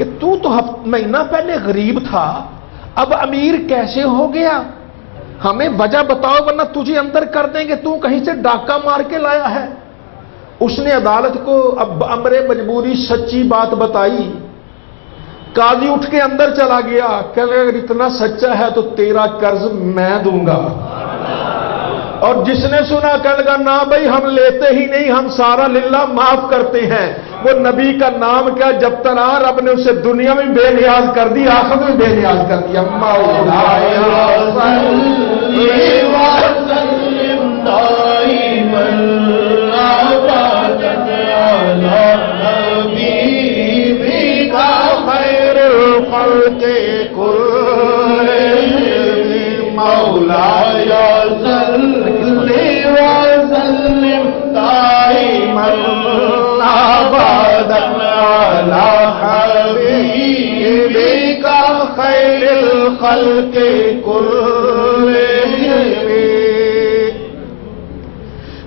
کہ تو مہینہ پہلے غریب تھا، اب امیر کیسے ہو گیا؟ ہمیں وجہ بتاؤ ورنہ تجھے اندر کر دیں گے، تو کہیں سے ڈاکہ مار کے لایا ہے۔ اس نے عدالت کو اب امر مجبوری سچی بات بتائی۔ قاضی اٹھ کے اندر چلا گیا، کہ اگر اتنا سچا ہے تو تیرا قرض میں دوں گا۔ اور جس نے سنا کہنے لگا نہ بھائی ہم لیتے ہی نہیں، ہم سارا للہ معاف کرتے ہیں۔ وہ نبی کا نام کیا جب تلا رب نے اسے دنیا میں بے نیاز کر دی، آخرت میں بے نیاز کر دیا۔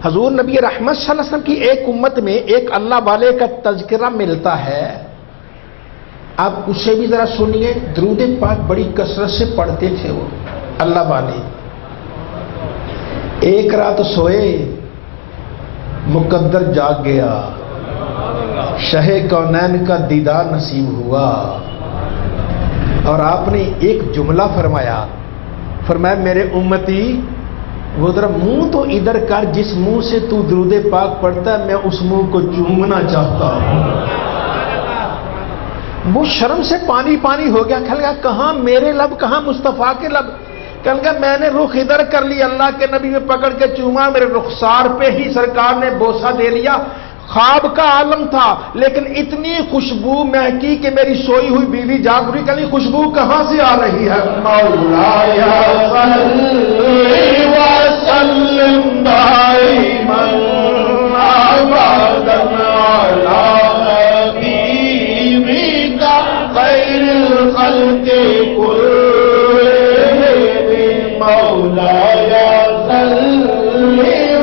حضور نبی رحمت صلی اللہ علیہ وسلم کی ایک امت میں ایک اللہ والے کا تذکرہ ملتا ہے، آپ اسے بھی ذرا سنیے۔ درود پاک بڑی کثرت سے پڑھتے تھے وہ اللہ والے۔ ایک رات سوئے، مقدر جاگ گیا، شہ کونین کا دیدار نصیب ہوا، اور آپ نے ایک جملہ فرمایا میرے امتی وہ ذرا منہ تو ادھر کر، جس منہ سے تو درود پاک پڑھتا ہے میں اس منہ کو چومنا چاہتا ہوں۔ وہ شرم سے پانی پانی ہو گیا، کہنے لگا کہاں میرے لب، کہاں مصطفیٰ کے لب؟ کہنے لگا میں نے رخ ادھر کر لی، اللہ کے نبی میں پکڑ کے چوما، میرے رخسار پہ ہی سرکار نے بوسہ دے لیا۔ خواب کا عالم تھا لیکن اتنی خوشبو مہکی کہ میری سوئی ہوئی بیوی جاگ رہی، کہنی خوشبو کہاں سے آ رہی ہے؟ مولاي صل وسلم دائما ابدا على حبيبك خير الخلق كلهم مولاي صل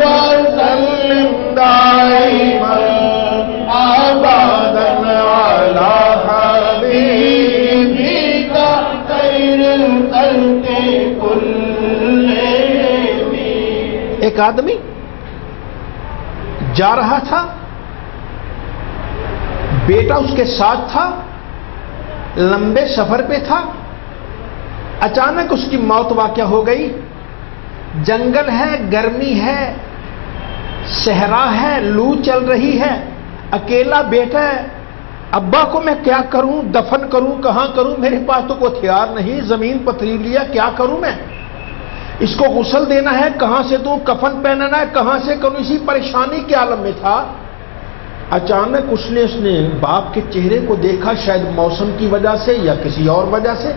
وسلم دائما ابدا على حبيبك خير الخلق كلهم۔ ایک آدمی جا رہا تھا، بیٹا اس کے ساتھ تھا، لمبے سفر پہ تھا، اچانک اس کی موت واقع ہو گئی۔ جنگل ہے، گرمی ہے، صحرا ہے، لو چل رہی ہے، اکیلا بیٹا ہے۔ ابا کو میں کیا کروں، دفن کروں، کہاں کروں؟ میرے پاس تو کوئی ہتھیار نہیں، زمین پتھریلی ہے، کیا کروں میں؟ اس کو غسل دینا ہے، کہاں سے دوں؟ کفن پہننا ہے، کہاں سے کروں؟ اسی پریشانی کے عالم میں تھا۔ اچانک اس نے باپ کے چہرے کو دیکھا، شاید موسم کی وجہ سے یا کسی اور وجہ سے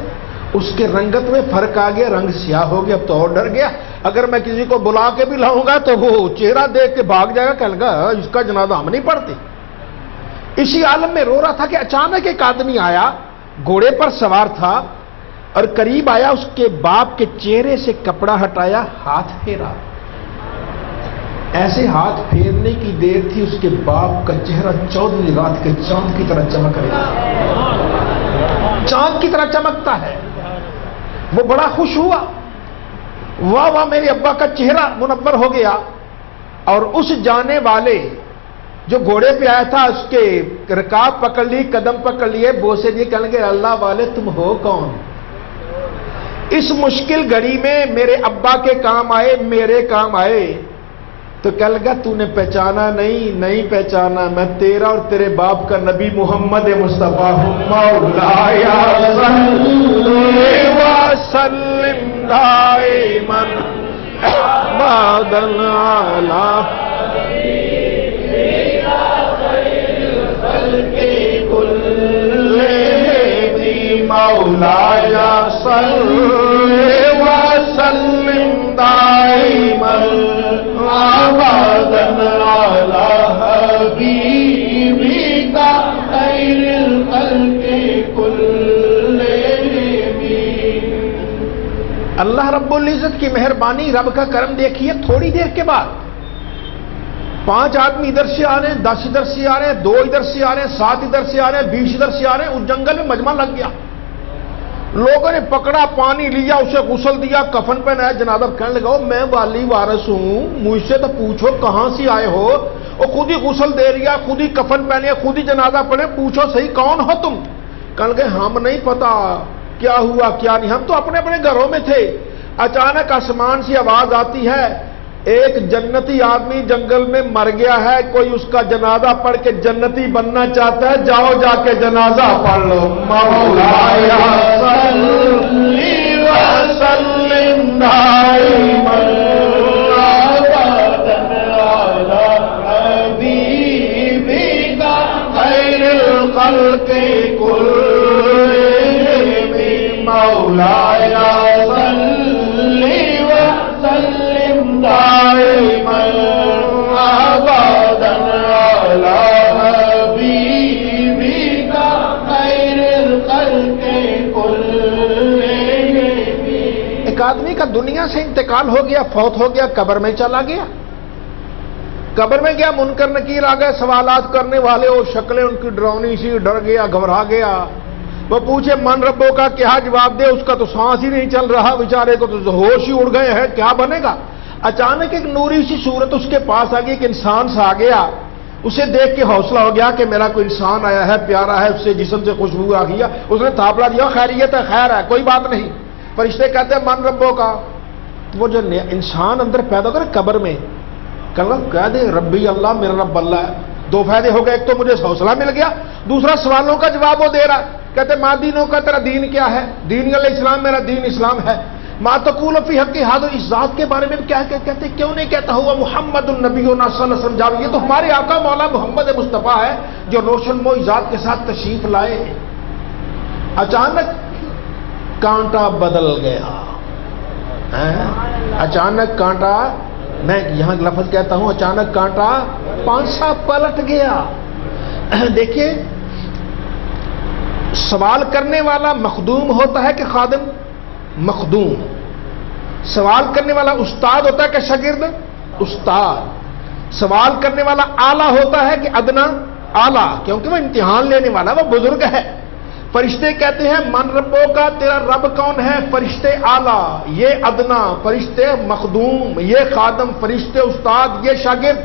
اس کے رنگت میں فرق آ گیا، رنگ سیاہ ہو گیا۔ اب تو اور ڈر گیا، اگر میں کسی کو بلا کے بھی لاؤں گا تو وہ چہرہ دیکھ کے بھاگ جائے گا، کہے گا اس کا جنازہ ہم نہیں پڑھتے۔ اسی عالم میں رو رہا تھا کہ اچانک ایک آدمی آیا، گھوڑے پر سوار تھا، اور قریب آیا، اس کے باپ کے چہرے سے کپڑا ہٹایا، ہاتھ پھیرا۔ ایسے ہاتھ پھیرنے کی دیر تھی، اس کے باپ کا چہرہ 14ویں رات کے چاند کی طرح چمک رہا ہے، چاند کی طرح چمکتا ہے۔ وہ بڑا خوش ہوا، واہ واہ میرے ابا کا چہرہ منور ہو گیا۔ اور اس جانے والے جو گھوڑے پہ آیا تھا، اس کے رکاب پکڑ لی، قدم پکڑ لیے، بوسے دیے، کہنے لگے اللہ والے تم ہو کون؟ اس مشکل گھڑی میں میرے ابا کے کام آئے، میرے کام آئے۔ تو کہنے لگا تو نے پہچانا نہیں پہچانا، میں تیرا اور تیرے باپ کا نبی محمد مصطفیٰ ہوں۔ مولاي صل وسلم دائما ابدا على حبيبك خير الخلق كلهم مولاي صل وسلم دائما ابدا على حبيبك خير الخلق كلهم۔ اللہ رب العزت کی مہربانی، رب کا کرم دیکھیے، تھوڑی دیر کے بعد 5 آدمی ادھر سے آ رہے ہیں، 10 ادھر سے آ رہے ہیں، 2 ادھر سے آ رہے ہیں، 7 ادھر سے آ رہے ہیں، 20 ادھر سے آ رہے ہیں، اس جنگل میں مجمع لگ گیا. لوگوں نے پکڑا، پانی لیا، اسے غسل دیا، کفن پہنایا، جنازہ. کہنے لگا میں والی وارث ہوں، مجھ سے تو پوچھو کہاں سے آئے ہو. اور خود ہی غسل دے رہا، خود ہی کفن پہنے، خود ہی جنازہ پڑھے، پوچھو صحیح کون ہو تم. کہنے لگے ہم نہیں پتا کیا ہوا کیا نہیں، ہم تو اپنے اپنے گھروں میں تھے. اچانک آسمان سے آواز آتی ہے ایک جنتی آدمی جنگل میں مر گیا ہے، کوئی اس کا جنازہ پڑھ کے جنتی بننا چاہتا ہے، جاؤ جا کے جنازہ پڑھ لو. مولایا صلی وسلم دائما ابدا علی حبیبک خیر الخلق کلہم. مولایا صلی وسلم دائما ابدا علی حبیبک خیر الخلق کلہم. ایک آدمی کا دنیا سے انتقال ہو گیا، فوت ہو گیا، قبر میں چلا گیا. قبر میں گیا، منکر نکیر آ گئے سوالات کرنے والے، اور شکلیں ان کی ڈراؤنی سی، ڈر گیا، گھبرا گیا. وہ پوچھے من ربوں کا، کیا جواب دے؟ اس کا تو سانس ہی نہیں چل رہا، بیچارے کو تو ہوش ہی اڑ گئے ہیں، کیا بنے گا؟ اچانک ایک نوری سی صورت اس کے پاس آ گئی، ایک انسان سا آ گیا. اسے دیکھ کے حوصلہ ہو گیا کہ میرا کوئی انسان آیا ہے، پیارا ہے، اس سے جسم سے خوشبو آ گیا. اس نے تھاپڑا دیا، خیریت ہے، خیر ہے، کوئی بات نہیں. فرشتے کہتے ہیں من ربوں کا. وہ جو انسان اندر پیدا ہوتا ہے قبر میں، کہہ دے ربی اللہ، میرا رب اللہ ہے. 2 فائدے ہو گئے، ایک تو مجھے حوصلہ مل گیا، دوسرا سوالوں کا جواب وہ دے رہا ہے. کہتے ماں دینوں کا، تیرا دین کیا ہے؟ دین علیہ السلام، میرا دین اسلام ہے. ما تقول فی حق حاضر، اس ذات کے بارے میں کیا کہتے، کیوں نہیں کہتا ہوا محمد النبینا صلی اللہ علیہ وسلم. یہ تو ہمارے آقا مولا محمد مصطفیٰ ہے جو روشن موئی ذات کے ساتھ تشریف لائے. اچانک کانٹا بدل گیا. اچانک کانٹا، میں یہاں لفظ کہتا ہوں اچانک کانٹا پانسا پلٹ گیا. دیکھیے سوال کرنے والا مخدوم ہوتا ہے کہ خادم؟ مخدوم. سوال کرنے والا استاد ہوتا ہے کہ شاگرد؟ استاد. سوال کرنے والا اعلیٰ ہوتا ہے کہ ادنا؟ اعلیٰ، کیونکہ وہ امتحان لینے والا، وہ بزرگ ہے. فرشتے کہتے ہیں من ربوں کا، تیرا رب کون ہے؟ فرشتے اعلیٰ، یہ ادنا، فرشتے مخدوم، یہ خادم، فرشتے استاد، یہ شاگرد.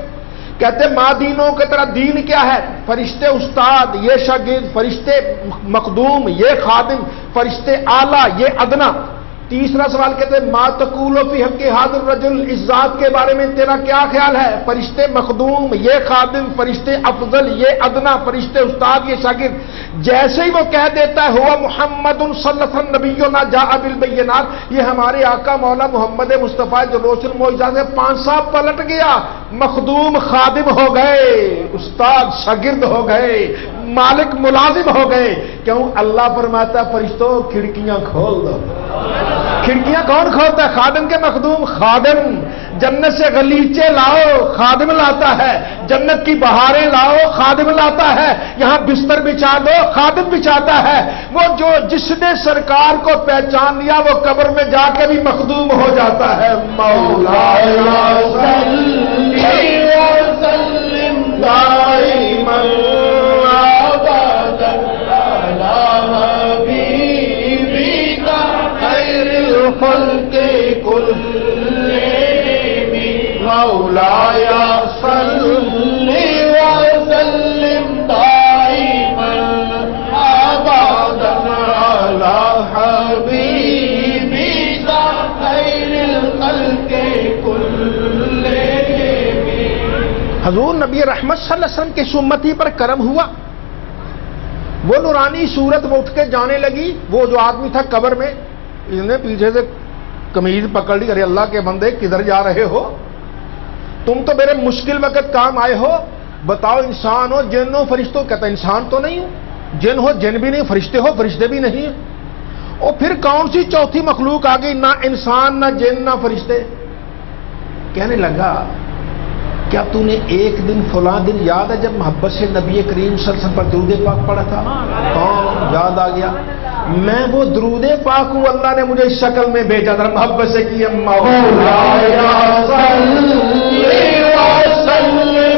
کہتے ماں دینوں کا، تیرا دین کیا ہے؟ فرشتے استاد، یہ شاگرد، فرشتے مخدوم، یہ خادم، فرشتے اعلیٰ، یہ ادنا. تیسرا سوال کہتے ہیں ما تقول فی حق حاضر الرجل، اس ذات کے بارے میں تیرا کیا خیال ہے؟ فرشتے مخدوم، یہ خادم، فرشتے افضل، یہ ادنا، فرشتے استاد، یہ شاگرد. جیسے ہی وہ کہہ دیتا ہے ہوا محمد صلی اللہ علیہ وسلم نبینا جاء بالبینات، یہ ہمارے آقا مولا محمد مصطفیٰ جو روشن معجزات سے، پانسا پلٹ گیا. مخدوم خادم ہو گئے، استاد شاگرد ہو گئے، مالک ملازم ہو گئے. کیوں؟ اللہ فرماتا فرشتوں کھڑکیاں کھول دو. کھڑکیاں کون کھولتا ہے؟ خادم کے مخدوم؟ خادم. جنت سے غلیچے لاؤ، خادم لاتا ہے. جنت کی بہاریں لاؤ، خادم لاتا ہے. یہاں بستر بچھا دو، خادم بچھاتا ہے. وہ جو جس نے سرکار کو پہچان لیا وہ قبر میں جا کے بھی مخدوم ہو جاتا ہے. مولانا صلی وسلم دائما ابدا علی حبیبک خیر الخلق کلہم. مولایا صلی وسلم دائما ابدا علی حبیبک خیر الخلق کلہم. حضور نبی رحمت صلی اللہ علیہ وسلم کی امتی پر کرم ہوا. وہ نورانی صورت وہ اٹھ کے جانے لگی. وہ جو آدمی تھا قبر میں، اس نے پیچھے سے قمیض پکڑ لی. ارے اللہ کے بندے کدھر جا رہے ہو؟ تم تو میرے مشکل وقت کام آئے ہو. بتاؤ انسان ہو جن ہو فرشتوں؟ کہتا انسان تو نہیں ہوں. جن ہو جن بھی نہیں، فرشتے ہو فرشتے بھی نہیں ہیں. اور پھر کون سی چوتھی مخلوق آ گئی؟ نہ انسان، نہ جن، نہ فرشتے. کہنے لگا کیا تو نے ایک دن فلاں دن یاد ہے جب محبت سے نبی کریم صلی اللہ علیہ وسلم پر درود پاک پڑھا تھا؟ یاد آ گیا. میں وہ درود پاک ہوں، اللہ نے مجھے اس شکل میں بھیجا تھا، محبت سے کی. مولایا صلی وسلم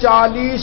40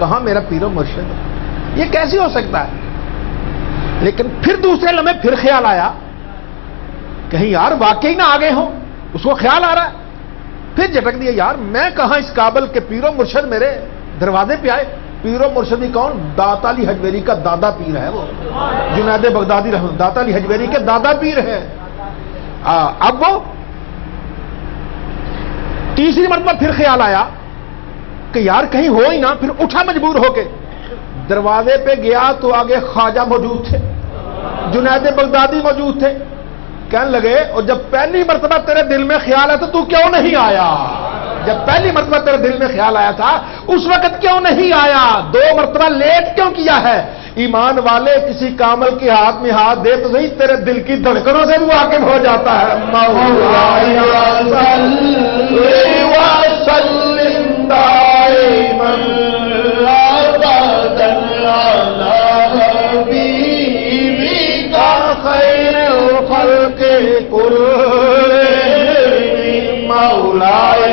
کہاں میرا پیر و مرشد؟ یہ کیسے ہو سکتا ہے؟ لیکن پھر دوسرے لمحے پھر خیال آیا کہیں یار واقعی نہ آگے ہوں، اس کو خیال آ رہا ہے، پھر جھٹک دیا یار میں کہاں اس قابل کہ پیر و مرشد میرے دروازے پہ آئے۔ پیر و مرشد کون؟ داتا علی حجویری کا دادا پیر ہے وہ، جنید بغدادی رحمۃ، داتا علی حجویری کے دادا پیر ہے۔ اب وہ تیسری مرتبہ پھر خیال آیا کہ یار کہیں ہو ہی نہ، پھر اٹھا مجبور ہو کے، دروازے پہ گیا تو آگے خواجہ موجود تھے، جنید بغدادی موجود تھے۔ کہنے لگے اور جب پہلی مرتبہ تیرے دل میں خیال آیا تو کیوں نہیں آیا؟ جب پہلی مرتبہ تیرے دل میں خیال آیا تھا اس وقت کیوں نہیں آیا؟ 2 مرتبہ لیٹ کیوں کیا ہے؟ ایمان والے کسی کامل کے ہاتھ میں ہاتھ دے تو صحیح، تیرے دل کی دھڑکنوں سے بھی واقف ہو جاتا ہے۔ مولائی صلی وسلم دائما ابدا علی حبیبک خیر الخلق کلہم، مولائی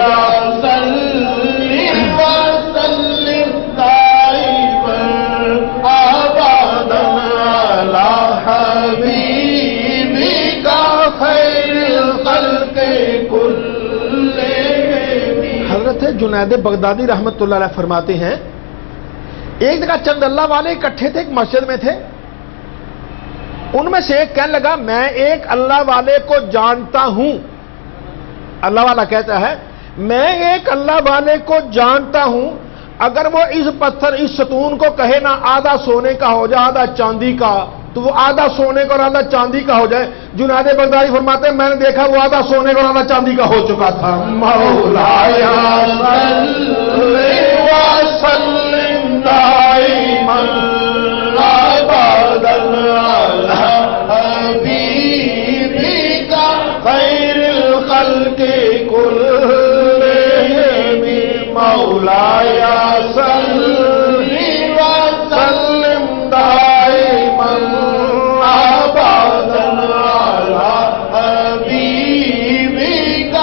جنید بغدادی رحمت اللہ علیہ فرماتے ہیں ایک جگہ چند اللہ والے اکٹھے تھے، ایک مسجد میں تھے، ان میں سے ایک کہنے لگا میں ایک اللہ والے کو جانتا ہوں۔ اللہ والا کہتا ہے میں ایک اللہ والے کو جانتا ہوں، اگر وہ اس پتھر اس ستون کو کہے نا آدھا سونے کا ہو جائے آدھا چاندی کا تو وہ آدھا سونے کا اور آدھا چاندی کا ہو جائے۔ جنید بغدادی فرماتے ہیں میں نے دیکھا وہ آدھا سونے کا اور آدھا چاندی کا ہو چکا تھا۔ مولائی صلی وسلم دائما ابدا علی حبیبک خیر الخلق کلہم، مولائی صلی وسلم دائما ابدا علی حبیبک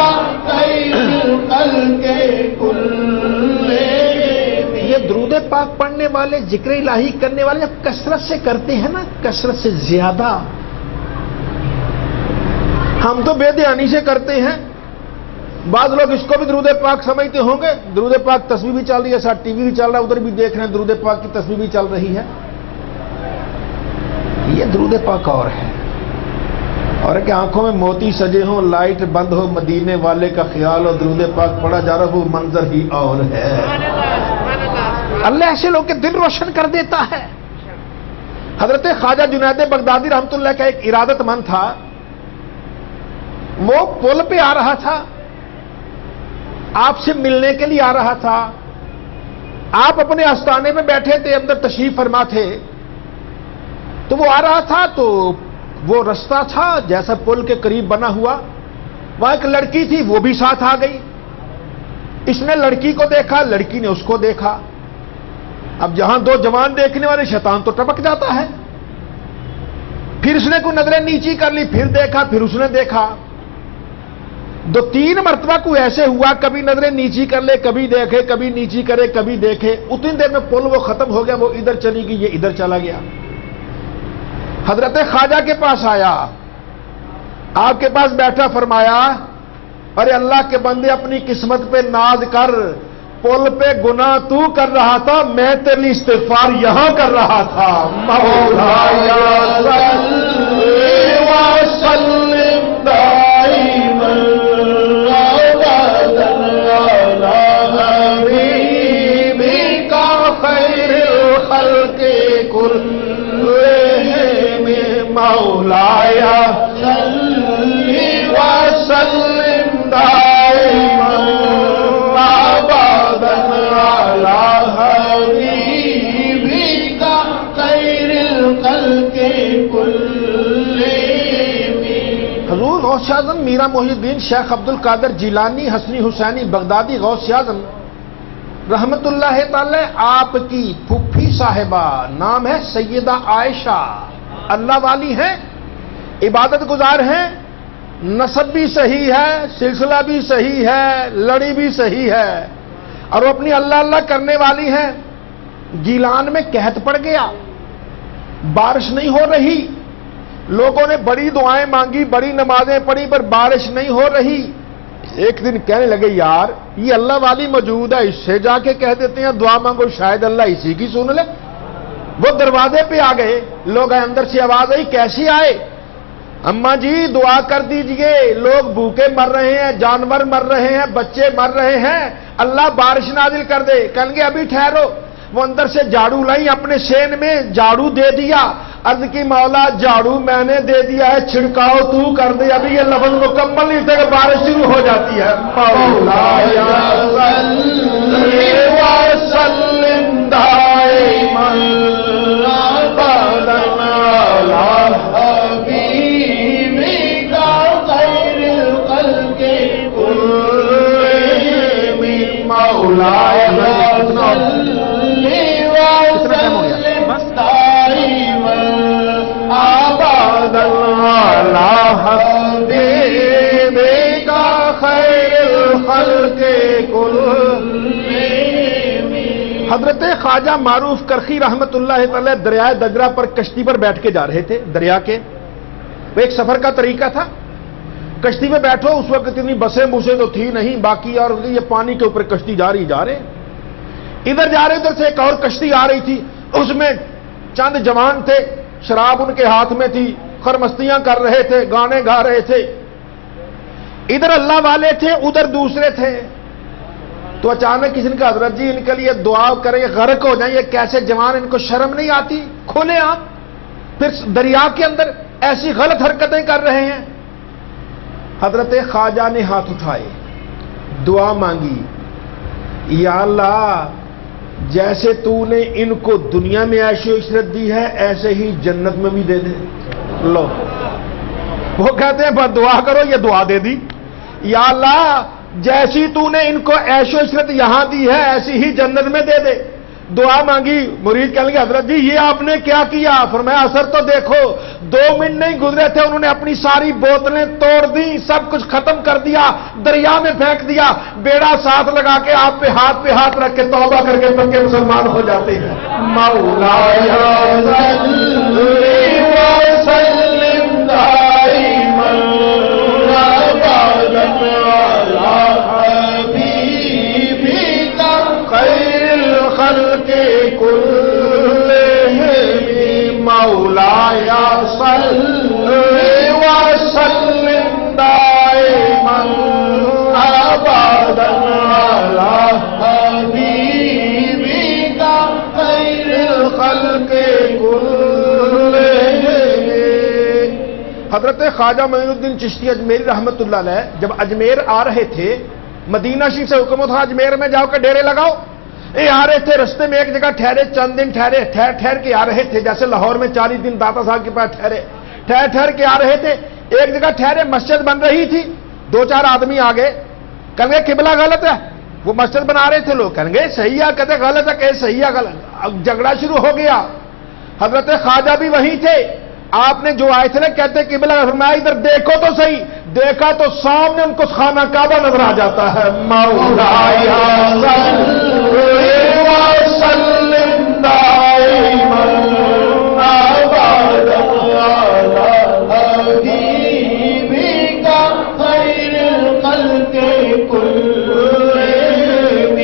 خیر الخلق کلہم۔ یہ درود پاک پڑھنے والے، ذکر الہی کرنے والے جب کثرت سے کرتے ہیں نا، کثرت سے زیادہ، ہم تو بے دھیانی سے کرتے ہیں، بعض لوگ اس کو بھی درود پاک سمجھتے ہوں گے، درود پاک تسبیح بھی چل رہی ہے، ساتھ ٹی وی بھی چل رہا ہے، ادھر بھی دیکھ رہے ہیں درود پاک کی تسبیح بھی چل رہی ہے۔ یہ درود پاک اور ہے، اور کہ آنکھوں میں موتی سجے ہوں، لائٹ بند ہو، مدینے والے کا خیال ہو، درود پاک پڑھا جا رہا، وہ منظر ہی اور ہے۔ اللہ ایسے لوگ کے دل روشن کر دیتا ہے۔ حضرت خواجہ جنید بغدادی رحمۃ اللہ کا ایک ارادت مند تھا، وہ پل پہ آ رہا تھا، آپ سے ملنے کے لیے آ رہا تھا، آپ اپنے آستانے میں بیٹھے تھے، اندر تشریف فرما تھے، تو وہ آ رہا تھا تو وہ رستہ تھا جیسا پل کے قریب بنا ہوا، وہاں ایک لڑکی تھی وہ بھی ساتھ آ گئی، اس نے لڑکی کو دیکھا، لڑکی نے اس کو دیکھا، اب جہاں دو جوان دیکھنے والے شیطان تو ٹپک جاتا ہے، پھر اس نے کوئی نظریں نیچی کر لی، پھر دیکھا، پھر اس نے دیکھا، 2-3 مرتبہ کوئی ایسے ہوا، کبھی نظریں نیچی کر لے، کبھی دیکھے، کبھی نیچی کرے، کبھی دیکھے، اتنی دیر میں پل وہ ختم ہو گیا، وہ ادھر چلی گئی، یہ ادھر چلا گیا۔ حضرت خواجہ کے پاس آیا، آپ کے پاس بیٹھا، فرمایا ارے اللہ کے بندے اپنی قسمت پہ ناز کر، پل پہ گناہ تو کر رہا تھا، میں تیرے لیے استغفار یہاں کر رہا تھا۔ مولائی صلی وسلم دائما ابدا علی حبیبک خیر الخلق کلہم، مولائی صلی وسلم دائما ابدا علی حبیبک خیر الخلق کلہم۔ حضور غوث اعظم میرا محی الدین شیخ عبد القادر جیلانی حسنی حسینی بغدادی غوث اعظم رحمت اللہ تعالی آپ کی پھوپھی صاحبہ، نام ہے سیدہ عائشہ، اللہ والی ہیں، عبادت گزار ہیں، نسب بھی صحیح ہے، سلسلہ بھی صحیح ہے، لڑی بھی صحیح ہے، اور وہ اپنی اللہ اللہ کرنے والی ہیں۔ گیلان میں قحط پڑ گیا، بارش نہیں ہو رہی، لوگوں نے بڑی دعائیں مانگی، بڑی نمازیں پڑھی، پر بارش نہیں ہو رہی۔ ایک دن کہنے لگے یار یہ اللہ والی موجود ہے، اس سے جا کے کہہ دیتے ہیں دعا مانگو، شاید اللہ اسی کی سن لے۔ وہ دروازے پہ آ گئے، لوگ اندر سے آواز آئی کیسے آئے؟ اماں جی دعا کر دیجئے، لوگ بھوکے مر رہے ہیں، جانور مر رہے ہیں، بچے مر رہے ہیں، اللہ بارش نازل کر دے۔ کہیں گے ابھی ٹھہرو۔ وہ اندر سے جھاڑو لائی، اپنے سین میں جھاڑو دے دیا، عرض کی مولا جھاڑو میں نے دے دیا ہے، چھڑکاؤ تو کر دے۔ ابھی یہ لفظ مکمل نہیں تھے کہ بارش شروع ہو جاتی ہے۔ مولایا صلی وسلم دائما ابدا علی حبیبک خیر الخلق کلہم مولایا صلی وسلم دائما ابدا علی حبیبک خیر الخلق کلہم۔ حضرت خواجہ معروف کرخی رحمت اللہ تعالی دریائے دجرہ پر کشتی پر بیٹھ کے جا رہے تھے، دریا کے، وہ ایک سفر کا طریقہ تھا، کشتی پہ بیٹھو، اس وقت اتنی بسیں بسیں تو تھی نہیں باقی، اور یہ پانی کے اوپر کشتی جا رہے ادھر جا رہے، ادھر سے ایک اور کشتی آ رہی تھی، اس میں چند جوان تھے، شراب ان کے ہاتھ میں تھی، خرمستیاں کر رہے تھے، گانے گا رہے تھے، ادھر اللہ والے تھے، ادھر دوسرے تھے۔ تو اچانک کسی نے کہا حضرت جی ان کے لیے دعا کریں، یہ غرق ہو جائیں، یہ کیسے جوان، ان کو شرم نہیں آتی کھلے آپ پھر دریا کے اندر ایسی غلط حرکتیں کر رہے ہیں؟ حضرت خواجہ نے ہاتھ اٹھائے، دعا مانگی، یا اللہ جیسے تو نے ان کو دنیا میں عیش و عشرت دی ہے ایسے ہی جنت میں بھی دے دے۔ لو وہ کہتے ہیں بس دعا کرو، یہ دعا دے دی، یا اللہ جیسی تو نے ان کو عیش و عشرت یہاں دی ہے ایسی ہی جنت میں دے دے۔ دعا مانگی، مرید کہنے لگے حضرت جی یہ آپ نے کیا کیا؟ فرمایا اثر تو دیکھو، 2 منٹ نہیں گزرے تھے انہوں نے اپنی ساری بوتلیں توڑ دی، سب کچھ ختم کر دیا، دریا میں پھینک دیا، بیڑا ساتھ لگا کے آپ پہ ہاتھ رکھ کے توبہ کر کے پکے مسلمان ہو جاتے ہیں۔ مولایا صلی وسلم دائما ابدا علی حبیبک خیر الخلق کلہم مولایا صلی وسلم دائما ابدا علی حبیبک خیر الخلق کلہم۔ حضرت خواجہ معین الدین چشتی اجمیری رحمت اللہ علیہ جب اجمیر آ رہے تھے، مدینہ شریف سے حکم تھا اجمیر میں جاؤ کے ڈیرے لگاؤ، یہ آ رہے تھے رستے میں ایک جگہ ٹھہرے، چند دن ٹھہر کے آ رہے تھے، جیسے لاہور میں 40 دن داتا صاحب کے پاس ٹھہر کے آ رہے تھے، ایک جگہ ٹھہرے، مسجد بن رہی تھی، 2-4 آدمی آ گئے، کہیں گے قبلہ غلط ہے، وہ مسجد بنا رہے تھے، لوگ کہیں گے صحیح ہے، کہتے غلط ہے، کہ صحیح ہے غلط، اب جھگڑا شروع ہو گیا۔ حضرت خواجہ بھی وہیں تھے، آپ نے جو آئے تھے نا کہتے قبلہ، فرمایا ادھر دیکھو تو صحیح، دیکھا تو سامنے ان کو خانہ کعبہ نظر آ جاتا ہے۔ مولایا وسلم دائما ابدا علی حبیبک خیر الخلق کلہم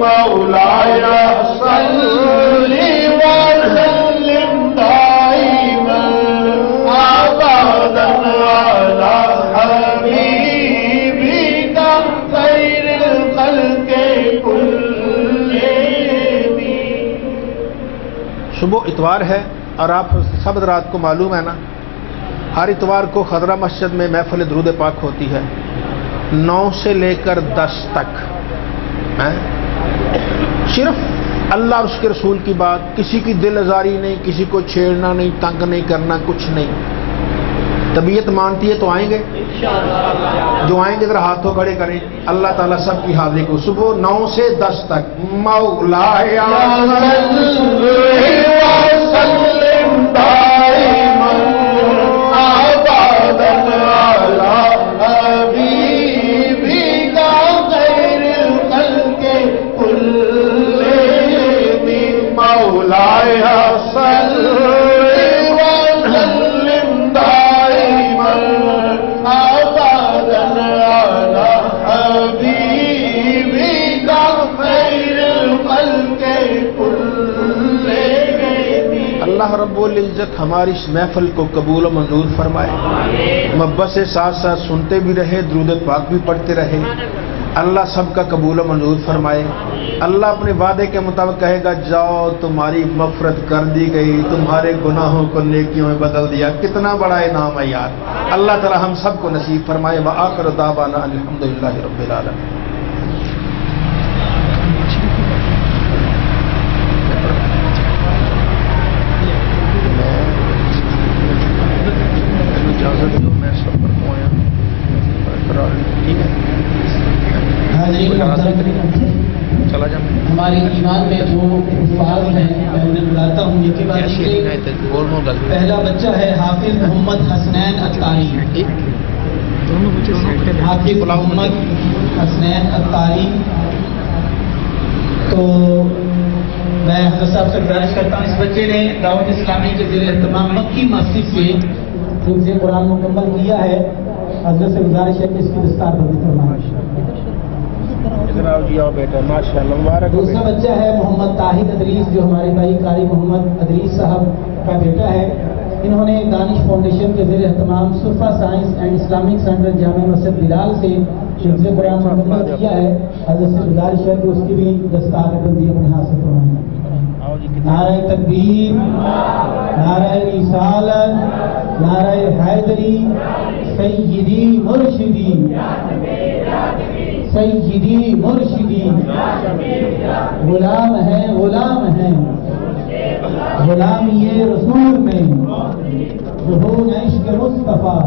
مولایا صلی وسلم دائما ابدا علی حبیبک خیر الخلق کلہم۔ صبح اتوار ہے اور آپ سب حضرات کو معلوم ہے نا، ہر اتوار کو خضرہ مسجد میں محفل درود پاک ہوتی ہے 9 سے لے کر 10 تک، صرف اللہ اور اس کے رسول کی بات، کسی کی دل آزاری نہیں، کسی کو چھیڑنا نہیں، تنگ نہیں کرنا، کچھ نہیں۔ طبیعت مانتی ہے تو آئیں گے، جو آئیں گے ذرا ہاتھوں کھڑے کریں، اللہ تعالیٰ سب کی حاضری کو صبح 9 سے 10 تک۔ مولایا وسلم دائما ابدا علی حبیبک خیر الخلق کلہم رب العزت ہماری اس محفل کو قبول و منظور فرمائے، محبت سے ساتھ ساتھ سنتے بھی رہے، درود پاک بھی پڑھتے رہے۔ اللہ سب کا قبول و منظور فرمائے۔ اللہ اپنے وعدے کے مطابق کہے گا جاؤ تمہاری مغفرت کر دی گئی، تمہارے گناہوں کو نیکیوں میں بدل دیا۔ کتنا بڑا انعام ہے یار، اللہ تعالی ہم سب کو نصیب فرمائے۔ وآخر دعوانا الحمدللہ رب العالمین۔ ہماری ایمان میں جو الفاظ ہیں میں انہیں بلاتا ہوں ایک کے بعد پہلا بچہ ہے حافظ محمد حسنین اتاری۔ حافظ محمد حسنین اتاری، تو میں حضرت صاحب سے گزارش کرتا ہوں، اس بچے نے دعوت اسلامی کے زیر اہتمام مکی مسجد سے حفظ قرآن مکمل کیا ہے۔ حضرت سے گزارش ہے کہ اس کی دستار بندی فرمائیں۔ دوسرا بچہ ہے محمد طاہر ادریس، جو ہمارے بھائی قاری محمد ادریس صاحب کا بیٹا ہے۔ انہوں نے دانش فاؤنڈیشن کے زیر اہتمام صفا science and Islamic centre Jama Masjid بلال سے حفظ قرآن مکمل کیا ہے۔ حضرت سے گزارش ہے کہ اس کی بھی دستار بندی اپنے ہاتھ سے فرمائیں۔ نعرہ تکبیر، نعرہ رسالت، نعرہ حیدری، سیدی مرشدی، سیدی مرشدی، غلام ہیں غلام ہیں غلامی رسول میں ظہور عشق مصطفیٰ،